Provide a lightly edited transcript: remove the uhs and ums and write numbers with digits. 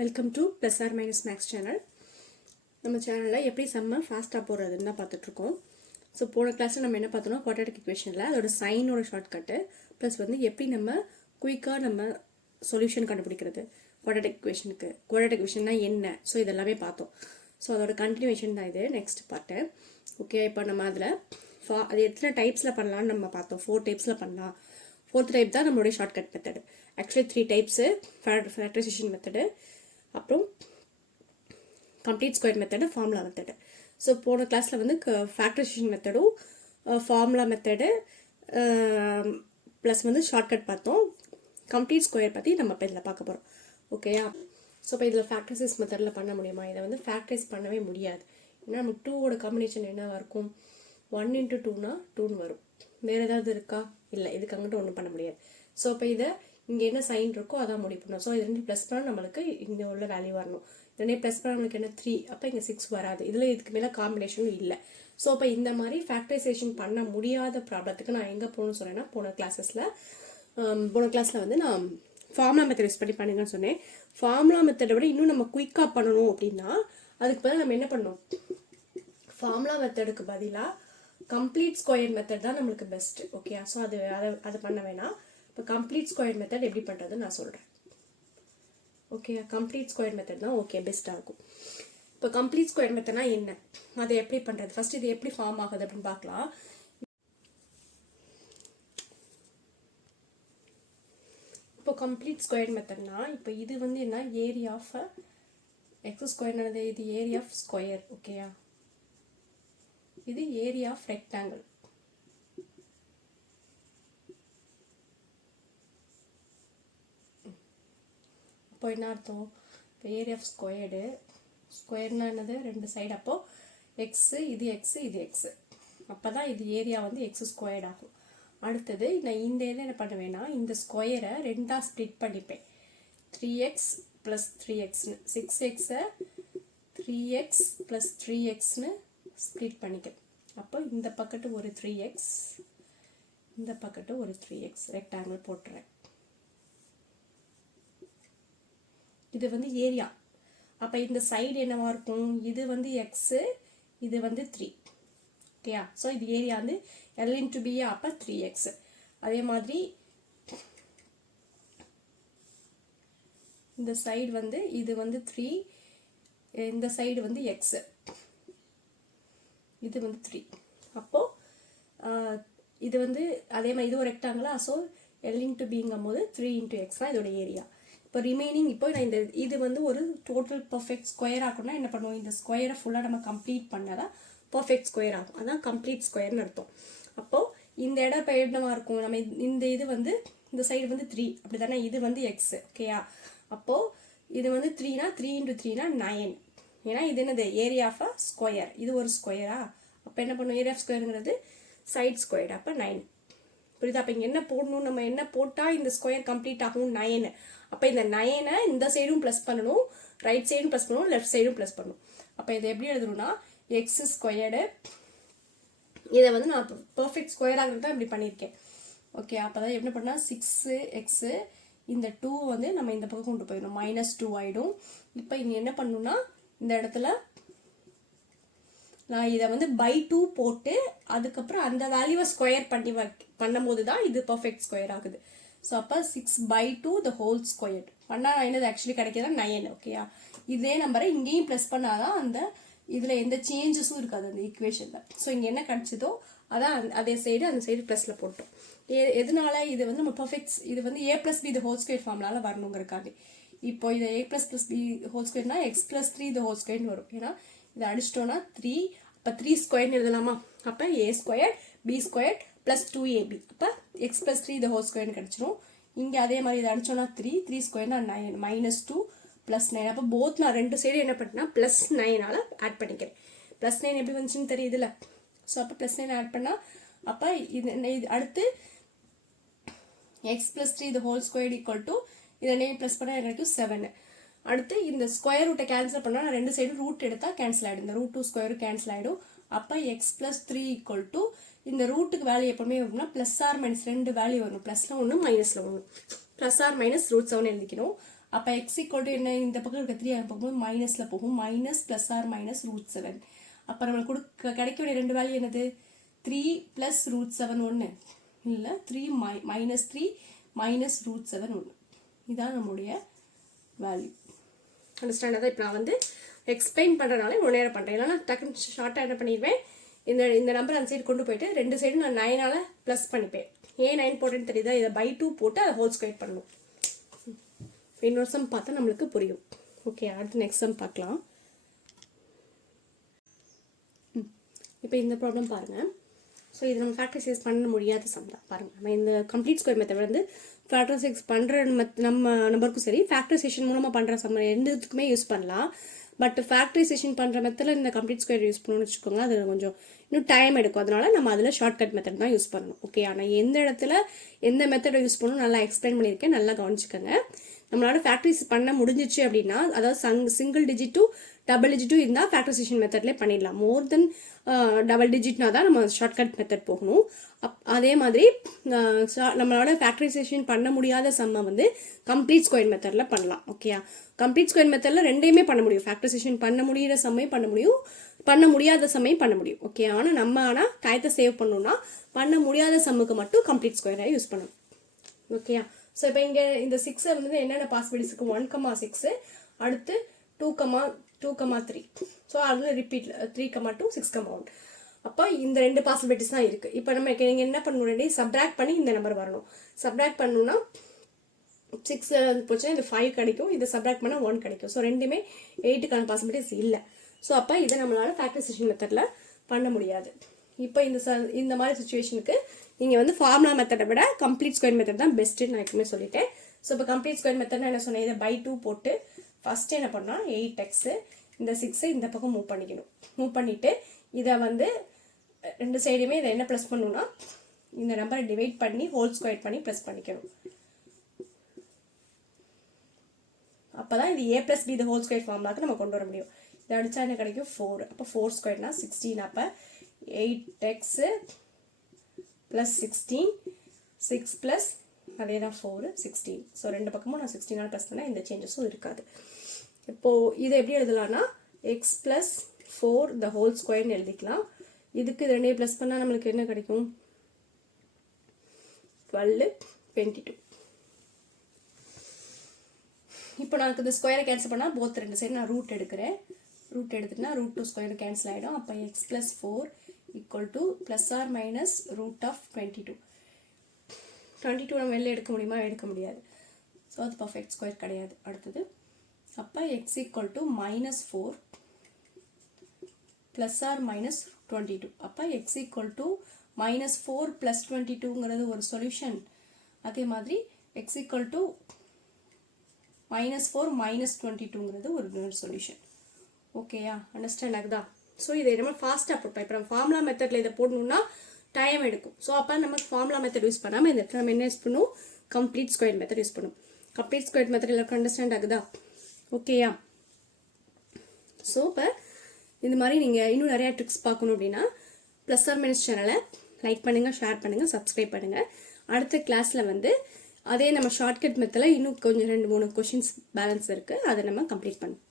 Welcome to plus or minus maths channel. நம்ம சேனலில் எப்படி செம்ம ஃபாஸ்ட்டாக போடுறதுன்னு தான் பார்த்துட்ருக்கோம். ஸோ போன கிளாஸில் நம்ம என்ன பார்த்தோம்னா குவாட்ராட்டிக் ஈக்குவேஷனில் அதோட சைனோட ஷார்ட்கட்டு ப்ளஸ் வந்து எப்படி நம்ம குயிக்காக நம்ம சொல்யூஷன் கண்டுபிடிக்கிறது குவாட்ராட்டிக் ஈக்குவேஷனுக்கு. குவாட்ராட்டிக் ஈக்குவேஷன்னா என்ன, ஸோ இதெல்லாமே பார்த்தோம். ஸோ அதோட கண்டினியூஷன் தான் இது நெக்ஸ்ட் பார்ட்டு. ஓகே, இப்போ நம்ம அதில் அது எத்தனை டைப்ஸில் பண்ணலான்னு நம்ம பார்த்தோம். 4 டைப்ஸில் பண்ணலாம். 4th டைப் தான் நம்மளுடைய shortcut method. Actually 3 types: factorisation method, அப்புறம் complete square method, formula method. So போன கிளாஸில் வந்து ஃபேக்டரைசேஷன் மெத்தடும் ஃபார்முலா மெத்தடு ப்ளஸ் வந்து ஷார்ட்கட் பார்த்தோம். கம்ப்ளீட் ஸ்கொயர் பற்றி நம்ம இப்போ இதில் பார்க்க போகிறோம். ஓகேயா? ஸோ இப்போ இதில் ஃபேக்டரைசேஷன் மெத்தடில் பண்ண முடியுமா? இதை வந்து ஃபேக்டரைஸ் பண்ணவே முடியாது. ஏன்னா நமக்கு 2ஓட காம்பினேஷன் என்னவாக இருக்கும்? 1 × 2னா 2ன்னு வரும். வேறு ஏதாவது இருக்கா? இல்லை, இதுக்கு அங்கிட்ட ஒன்றும் பண்ண முடியாது. ஸோ இப்போ இதை இங்கே என்ன சைன் இருக்கோ அதான் முடிவு பண்ணணும். ஸோ இது 2 ப்ளஸ் பண்ணால் நம்மளுக்கு இங்கே உள்ள வேல்யூ வரணும். 2 ப்ளஸ் பண்ணால் நம்மளுக்கு என்ன 3, அப்போ இங்கே 6 வராது. இதில் இதுக்கு மேலே காம்பினேஷனும் இல்லை. ஸோ இப்போ இந்த மாதிரி ஃபேக்டரைசேஷன் பண்ண முடியாத ப்ராப்ளத்துக்கு நான் எங்கே போகணும்னு சொன்னேன்னா போன கிளாஸில் வந்து நான் ஃபார்முலா மெத்தட் யூஸ் பண்ணி பண்ணுங்கன்னு சொன்னேன். ஃபார்முலா மெத்தடை விட இன்னும் நம்ம குயிக்காக பண்ணணும் அப்படின்னா அதுக்கு பதிலாக நம்ம என்ன பண்ணணும்? ஃபார்முலா மெத்தடுக்கு பதிலாக கம்ப்ளீட் ஸ்கொயர் மெத்தட் தான் நம்மளுக்கு பெஸ்ட். ஓகே, ஸோ அது பண்ண வேணாம். இப்போ கம்ப்ளீட் ஸ்கொயர் மெத்தட் எப்படி பண்ணுறதுன்னு நான் சொல்கிறேன். ஓகே, கம்ப்ளீட் ஸ்கொயர் மெத்தட் தான் ஓகே பெஸ்ட்டாக இருக்கும். இப்போ கம்ப்ளீட் ஸ்கொயர் மெத்தட்னா என்ன, அதை எப்படி பண்ணுறது? ஃபர்ஸ்ட் இது எப்படி ஃபார்ம் ஆகுது அப்படின்னு பார்க்கலாம். இப்போ கம்ப்ளீட் ஸ்கொயர் மெத்தட்னா இப்போ இது வந்து என்ன, ஏரியா ஆஃப் எக்ஸ் ஸ்கொயர்னது, இது ஏரியா ஆஃப் ஸ்கொயர். ஓகேயா? இது ஏரியா ஆஃப் ரெக்டாங்கிள். அப்போ என்ன அர்த்தம்? இப்போ ஏரியா ஆஃப் ஸ்கொயர்னா என்னது, 2 சைடு. அப்போ எக்ஸு, இது எக்ஸு, இது எக்ஸு. அப்போ தான் இது ஏரியா வந்து எக்ஸ் ஸ்கொயர்ட் ஆகும். அடுத்தது நான் இந்த இதை என்ன பண்ணுவேன்னா இந்த ஸ்கொயரை 2ஆக ஸ்ப்ளிட் பண்ணிப்பேன். 3x + 3xன்னு 6xை 3x + 3xன்னு ஸ்ப்ளிட் பண்ணிக்கிறேன். அப்போ இந்த பக்கத்து ஒரு 3x, இந்த பக்கத்து ஒரு 3x ரெக்டாங்கிள் போட்டுறேன். இது வந்து ஏரியா. அப்போ இந்த சைடு என்னவா இருக்கும்? இது வந்து எக்ஸு, இது வந்து 3. ஓகேயா? ஸோ இது ஏரியா வந்து L × B, அப்போ 3x. அதே மாதிரி இந்த சைடு வந்து இது வந்து 3, இந்த சைடு வந்து எக்ஸு, இது வந்து 3. அப்போ இது வந்து அதே மாதிரி இது ஒரு ரெக்டாங்கிளா. ஸோ L × Bங்கும் போது 3 × x தான் இதோட ஏரியா. இப்போ ரிமைனிங் இப்போ நான் இது வந்து ஒரு டோட்டல் பர்ஃபெக்ட் ஸ்கொயர் ஆகும்னா என்ன பண்ணுவோம்? இந்த ஸ்கொயரை ஃபுல்லாக நம்ம கம்ப்ளீட் பண்ணாதான் பர்ஃபெக்ட் ஸ்கொயர் ஆகும். அதான் கம்ப்ளீட் ஸ்கொயர்னு அர்த்தம். அப்போது இந்த இடம் இப்போ என்னவா இருக்கும்? நம்ம இந்த இது வந்து இந்த சைடு வந்து 3 அப்படி தானே, இது வந்து எக்ஸ். ஓகேயா? அப்போது இது வந்து 3னா 3 × 3னா 9. ஏன்னா இது என்னது, ஏரியா ஆஃப் ஸ்கொயர். இது ஒரு ஸ்கொயரா? அப்போ என்ன பண்ணும்? ஏரியா ஆஃப் ஸ்கொயருங்கிறது சைட் ஸ்கொயர். அப்போ 9. புரியுதா? அப்போ இங்கே என்ன போடணும்? நம்ம என்ன போட்டால் இந்த ஸ்கொயர் கம்ப்ளீட் ஆகும்? 9. அப்போ இந்த 9ஐ இந்த சைடும் ப்ளஸ் பண்ணணும், ரைட் சைடும் ப்ளஸ் பண்ணணும், லெஃப்ட் சைடும் ப்ளஸ் பண்ணணும். அப்போ இதை எப்படி எழுதணும்னா எக்ஸ் ஸ்கொயர்டு. இதை வந்து நான் பர்ஃபெக்ட் ஸ்கொயர் ஆகிறது தான் இப்படி பண்ணியிருக்கேன். ஓகே, அப்போ தான் எப்படி பண்ணால் 6x, இந்த 2 வந்து நம்ம இந்த பக்கம் கொண்டு போயிடணும், -2 ஆகிடும். இப்போ இங்கே என்ன பண்ணணும்னா இந்த இடத்துல நான் இதை வந்து /2 போட்டு அதுக்கப்புறம் அந்த வேல்யூவை ஸ்கொயர் பண்ணும்போது தான் இது பர்ஃபெக்ட் ஸ்கொயர் ஆகுது. ஸோ அப்போ 6/2 the whole squared பண்ணால் என்னது ஆக்சுவலி கிடைக்கிறதா 9. ஓகேயா? இதே நம்பரை இங்கேயும் ப்ளஸ் பண்ணாதான் அந்த இதில் எந்த சேஞ்சஸும் இருக்காது அந்த ஈக்குவேஷனில். ஸோ இங்கே என்ன கிடச்சிதோ அதான் அதே சைடு அந்த சைடு ப்ளஸில் போட்டோம். எதனால இது வந்து நம்ம பர்ஃபெக்ட், இது வந்து a + b the whole square ஃபார்ம்னால வரணுங்கிறக்காண்டி. இப்போ இதை a + b whole squareனா x + 3 the whole squareன்னு வரும். ஏன்னா இதை அடிச்சிட்டோன்னா 3, அப்போ 3 ஸ்கொயர்னு எழுதலாமா? அப்போ a² b² + 2ab, அப்போ x + 3 the whole squareன்னு கிடச்சிரும். இங்கே அதே மாதிரி இதை அடிச்சோன்னா 3 ஸ்கொயர்னா 9, -2 + 9. அப்போ போத் நான் 2 சைடு என்ன பண்ணேன்னா +9ஆல் ஆட் பண்ணிக்கிறேன். +9 எப்படி வந்துச்சுன்னு தெரியுதுல்ல? ஸோ அப்போ +9 ஆட் பண்ணால் அப்போ இது அடுத்து x + 3 the whole squared = இதை ப்ளஸ் பண்ணால் எனக்கு 7. அடுத்து இந்த ஸ்கொயர் ரூட்டை கேன்சல் பண்ணால் நான் 2 சைடு ரூட் எடுத்தால் கேன்சல் ஆகிடும். இந்த √2 ஸ்கொயரும் கேன்சல் ஆகிடும். அப்போ x + 3 இந்த ரூட்டுக்கு வேல்யூ எப்பவுமே வரும்னா +or - 2 வேல்யூ வரும். +ல 1 - 1, +or - √7 எழுதிக்கணும். அப்போ எக்ஸ் ஈக்குவல் டு என்ன, இந்த பக்கம் இருக்க 3 போகும்போது மைனஸில் போகும், மைனஸ் ப்ளஸ் ஆர் மைனஸ் √7. அப்போ நம்மளுக்கு கிடைக்க வேண்டிய 2 வேல்யூ என்னது, 3 ப்ளஸ் √7 ஒன்று இல்லை, 3 மைனஸ் 3 மைனஸ் √7 ஒன்று. இதுதான் நம்முடைய வேல்யூ. அண்டர்ஸ்டாண்ட்? அதான் இப்போ நான் வந்து எக்ஸ்பிளைன் பண்ணுறதுனால இவ்வளோ நேரம் பண்ணுறேன். இல்லைனா டக்குன்னு ஷார்ட்டாக என்ன பண்ணிடுவேன், இந்த நம்பர் அந்த சைடு கொண்டு போயிட்டு 2 சைடு நான் 9ஆல் ப்ளஸ் பண்ணிப்பேன். ஏன் 9 போட்டேன்னு தெரியுதா, இதை பை 2 போட்டு அதை ஹோல் ஸ்கொயர் பண்ணணும். இன்னொரு சம் பார்த்தா நம்மளுக்கு புரியும். ஓகே, அடுத்து நெக்ஸ்ட் சம் பார்க்கலாம். இப்போ இந்த ப்ராப்ளம் பாருங்கள். ஸோ இது நம்ம ஃபேக்டரைசைஸ் பண்ண முடியாத சம் தான். பாருங்கள், நம்ம இந்த கம்ப்ளீட் ஸ்கொயர் மெத்தட் வந்து ஃபேக்டரைசைஸ் பண்ணுற நம்ம நம்பருக்கும் சரி, ஃபேக்டரைசேஷன் மூலமாக பண்ணுற சம் ரெண்டுத்துக்குமே யூஸ் பண்ணலாம். பட் ஃபேக்டரைசேஷன் பண்ணுற மெத்தடில் இந்த கம்ப்ளீட் ஸ்கொயர் யூஸ் பண்ணணும்னு வச்சுக்கோங்க, அது கொஞ்சம் இன்னும் டைம் எடுக்கும். அதனால நம்ம அதில் ஷார்ட்கட் மெத்தட் தான் யூஸ் பண்ணணும். ஓகே, ஆனால் எந்த இடத்துல எந்த மெத்தடை யூஸ் பண்ணணும் நல்லா எக்ஸ்பிளைன் பண்ணியிருக்கேன், நல்லா கவனிச்சுக்கோங்க. நம்மளால ஃபேக்டரைஸ் பண்ண முடிஞ்சிச்சு அப்படின்னா, அதாவது சிங்கிள் டிஜிட் டு டபுள் டிஜிட்டும் இருந்தால் ஃபேக்டரைசேஷன் மெத்தட்லேயே பண்ணிடலாம். மோர் தென் டபுள் டிஜிட்னா தான் நம்ம ஷார்ட்கட் மெத்தட் போகணும். அதே மாதிரி நம்மளோட ஃபேக்டரைசேஷன் பண்ண முடியாத சம்மை வந்து கம்ப்ளீட் ஸ்கொயர் மெத்தடில் பண்ணலாம். ஓகேயா, கம்ப்ளீட் ஸ்கொயர் மெத்தடில் ரெண்டையுமே பண்ண முடியும். ஃபேக்டரைசேஷன் பண்ண முடிகிற சம்மையும் பண்ண முடியும், பண்ண முடியாத சம்மையும் பண்ண முடியும். ஓகே, ஆனால் டயத்தை சேவ் பண்ணணும்னா பண்ண முடியாத சம்முக்கு மட்டும் கம்ப்ளீட் ஸ்கொயரை யூஸ் பண்ணணும். ஓகேயா, ஸோ இப்போ இங்கே இந்த 6 வந்து என்னென்ன பாசிபிலிட்டிஸ் இருக்குது, 1,6, அடுத்து 2,3. ஸோ அதில் ரிப்பீட்டில் 3,2 6,1. அப்போ இந்த 2 பாசிபிலிட்டிஸ் தான் இருக்குது. இப்போ நீங்கள் என்ன பண்ணணும், சப்ராக்ட் பண்ணி இந்த நம்பர் வரணும். சப்ராக்ட் பண்ணணும்னா 6 போச்சுன்னா இந்த 5 கிடைக்கும், இதை சப்ராக்ட் பண்ணால் 1 கிடைக்கும். ஸோ ரெண்டுமே 8க்கான பாசிபிலிட்டிஸ் இல்லை. ஸோ அப்போ இதை நம்மளால ஃபேக்டரைசேஷன் மெத்தடில் பண்ண முடியாது. இப்போ இந்த மாதிரி சுச்சுவேஷனுக்கு நீங்கள் வந்து ஃபார்முலா மெத்தடை விட கம்ப்ளீட் ஸ்கொயர் மெத்தட் தான் பெஸ்ட்டுன்னு நான் எப்பவுமே சொல்லிட்டேன். ஸோ இப்போ கம்ப்ளீட் ஸ்கொயர் மெத்தட்னா என்ன சொன்னேன், இதை பை 2 போட்டு ஃபஸ்ட்டு என்ன பண்ணால் 8x இந்த 6 இந்த பக்கம் மூவ் பண்ணிக்கணும். மூவ் பண்ணிவிட்டு இதை வந்து 2 சைடுமே இதை என்ன ப்ளஸ் பண்ணணும்னா இந்த நம்பரை டிவைட் பண்ணி ஹோல் ஸ்கொயர் பண்ணி ப்ளஸ் பண்ணிக்கணும். அப்போ தான் இது a + b the whole square ஃபார்முலாவுக்கு நம்ம கொண்டு வர முடியும். இதை அடித்தா என்ன கிடைக்கும், 4. அப்போ 4 ஸ்கொயர்னா 16. அப்போ 8x + 16, 6 + அதே தான் 4 16. ஸோ ரெண்டு பக்கமும் நான் 16 ப்ளஸ் பண்ணால் எந்த சேஞ்சஸும் இருக்காது. இப்போது இதை எப்படி எழுதலாம்னா x + 4 the whole square எழுதிக்கலாம். இதுக்கு இது ரெண்டையும் ப்ளஸ் பண்ணால் நம்மளுக்கு என்ன கிடைக்கும், 12 22. இப்போ நான் இந்த ஸ்கொயரை கேன்சல் பண்ணால் போத் 2 சைடு நான் ரூட் எடுக்கிறேன். ரூட் எடுத்துட்டுனா √2 ஸ்கொயர் கேன்சல் ஆகிடும். அப்போ x + 4 = ± √22. 22 நம்ம வெளில எடுக்க முடியுமா, எடுக்க முடியாது. ஸோ அது பர்ஃபெக்ட் ஸ்கொயர் கிடையாது. அடுத்தது அப்போ x = -4 ± -22. அப்போ x = -4 + 22ங்கிறது ஒரு சொல்யூஷன். அதே மாதிரி x = -4 - 22ங்கிறது ஒரு சொல்யூஷன். ஓகேயா, அண்டர்ஸ்டாண்ட் ஆகுதா? ஸோ இதை நம்ம ஃபாஸ்ட்டாக போட்டோம். இப்போ நம்ம ஃபார்முலா மெத்தடில் இதை போடணும்னா டைம் எடுக்கும். ஸோ அப்போ நமக்கு ஃபார்முலா மெத்தட் யூஸ் பண்ணாமல் இந்த இடத்துல நம்ம என்ன யூஸ் பண்ணுவோம், கம்ப்ளீட் ஸ்கொயர் மெத்தட் யூஸ் பண்ணுவோம். கம்ப்ளீட் ஸ்கொயர் மெத்தட் எல்லாருக்கும் அண்டர்ஸ்டாண்ட் ஆகுதா? ஓகேயா, ஸோ இப்போ இந்த மாதிரி நீங்கள் இன்னும் நிறையா ட்ரிக்ஸ் பார்க்கணும் அப்படின்னா +or- சேனலை லைக் பண்ணுங்கள், ஷேர் பண்ணுங்கள், சப்ஸ்கிரைப் பண்ணுங்கள். அடுத்த கிளாஸில் வந்து அதே நம்ம ஷார்ட்கட் மெத்தடில் இன்னும் கொஞ்சம் 2-3 கொஷின்ஸ் பேலன்ஸ் இருக்குது, அதை நம்ம கம்ப்ளீட் பண்ணுவோம்.